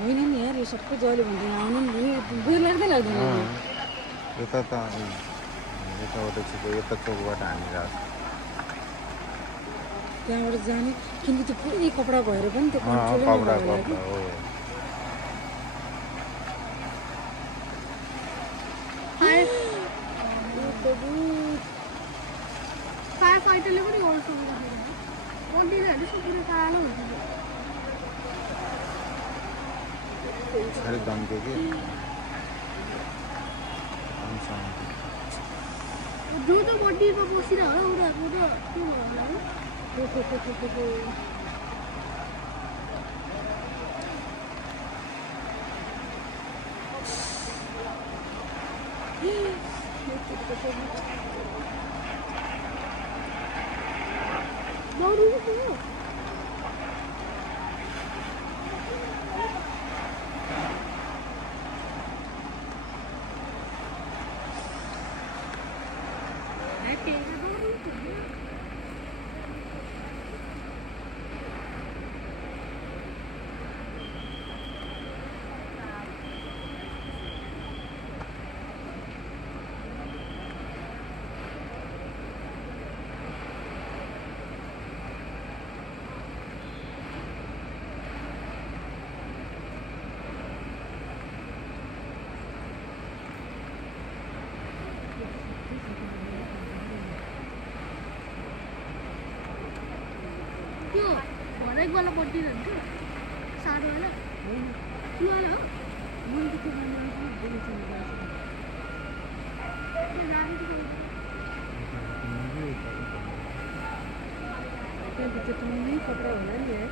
होइन नि यार यो सबै जहिले भन्दैन आउनु नि बुझ लाग्दैन यता त यताबाट चाहिँ यता चोकबाट हानिरहेको त्यहाँबाट जाने किनकि त्यो पुरै कपडा भएर पनि त्यो छ कपडा हो फायर फाइटरले पनि गर्छ मन्दिरहरू सबै कालो हुन्छ साह्रै दम्क्यो कि जो त मन्दिरमा बसिरहेको उनीहरूको त के होला त्यो हरेक वाला पट्टी रहन्छ सानो वाला होइन त्यो वाला हो मैले त्यो त्यहाँभित्र टुङ्नै कपडा होला नि यार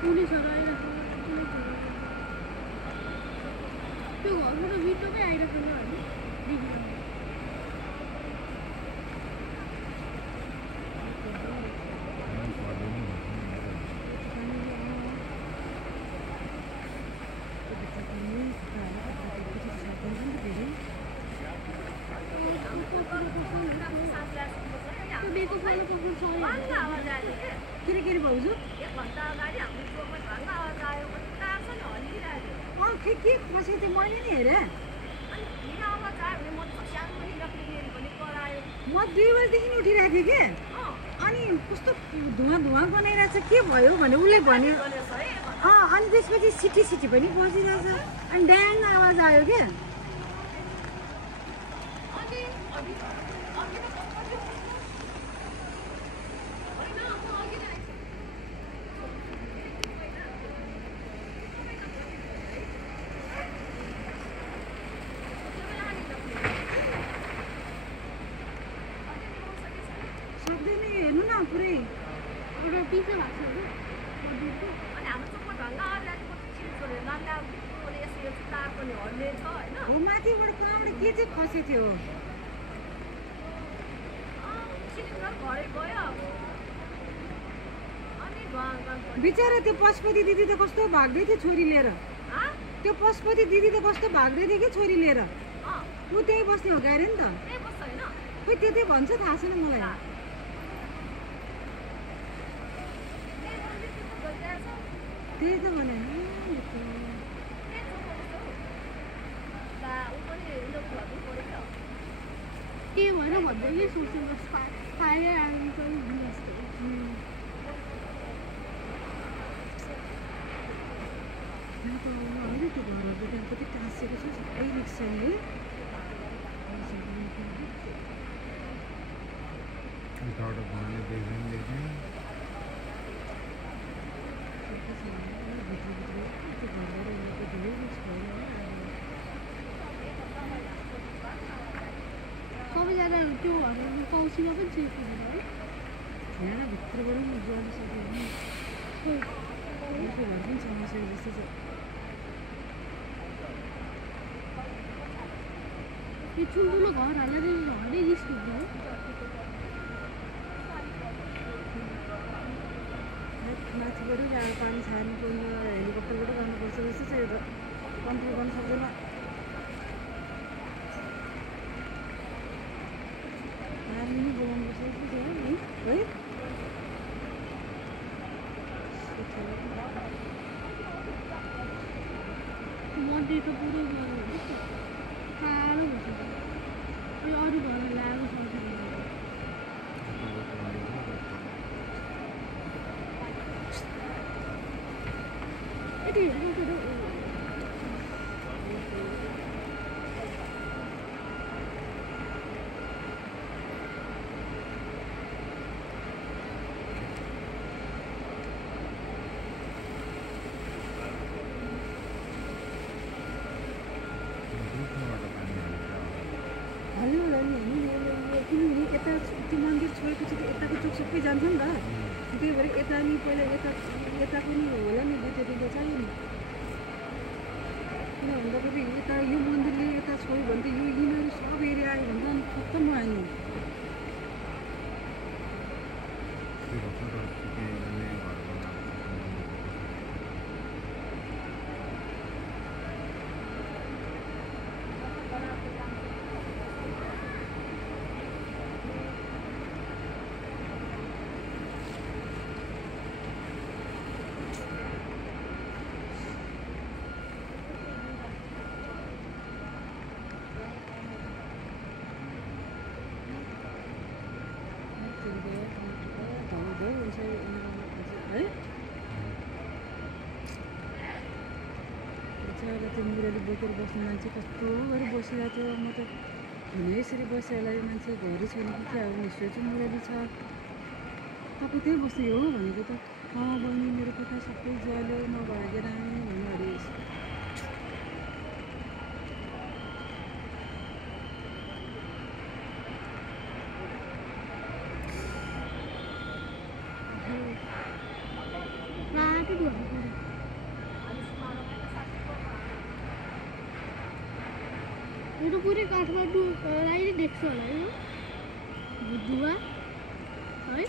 पुलिसहरू आइरहेको त्यो घरबाट भित्रमै आइरहेको छ होइन केरी भाउजू के कसै थियो मैले नि हेरेँ म 2 बजीदेखि उठिरहेको थिएँ कि अनि कस्तो धुवा बनाइरहेछ के भयो भने उसले भन्यो अनि त्यसपछि सिटी पनि बजिरहेछ अनि ड्याङ आवाज आयो क्या माथिबाट कहाँबाट के चाहिँ खसे थियो बिचारा त्यो पशुपति दिदी त कस्तो भाग्दै थियो छोरी लिएर त्यो पशुपति दिदी त कस्तो भाग्दै थियो कि छोरी लिएर ऊ त्यही बस्ने हो गएर नि त खोइ त्यतै भन्छ थाहा छैन मलाई त्यही त भने के भएर भन्दै कि सोच्नु फायर आर्मीको जस्तो होइन त्यो घरहरू त्यहाँ कति टाँसेको छ सबै रिक्साले सबैजना त्यो कौसीमा पनि चेक हुँदैन है यहाँ भित्रबाट पनि जानु सक्दैन घर पनि समस्या जस्तो छ यो ठुल्ठुलो घर हालेर हरेक रिस्क हुन्छ है माथिबाट पानी छार्नु पर्ने हेलिकप्टरबाट गर्नुपर्छ जस्तो छ यो त कन्ट्रोल गर्न सक्दैन कति कति हाल्नु होला नि किनभने यता त्यो मन्दिर छोडेपछि त यताको चोक सबै जान्छ नि त त्यही भएर यता नि पहिला यता पनि होला नि त्यो चाहियो नि किन भन्दाखेरि यता यो मन्दिरले यता छोड्यो भने त यो यिनीहरू सब एरिया आयो भने त अनि खत्तम भयो नि है त्यो मुरली बोकेर बस्ने मान्छे कस्तो गरी बसिरहेको थियो म त यसरी बसिरहेलाई मान्छे घरै छैन कि क्या हो निश्चय चाहिँ मुरली छ तपाईँ त्यही बस्ने हो भनेको त बहिनी मेरो कथा सबै ज्वालो नभागेर आएँ भन्नु अरे यो त पुरै काठमाडौँलाई नै देख्छ होला यो बुधुवा है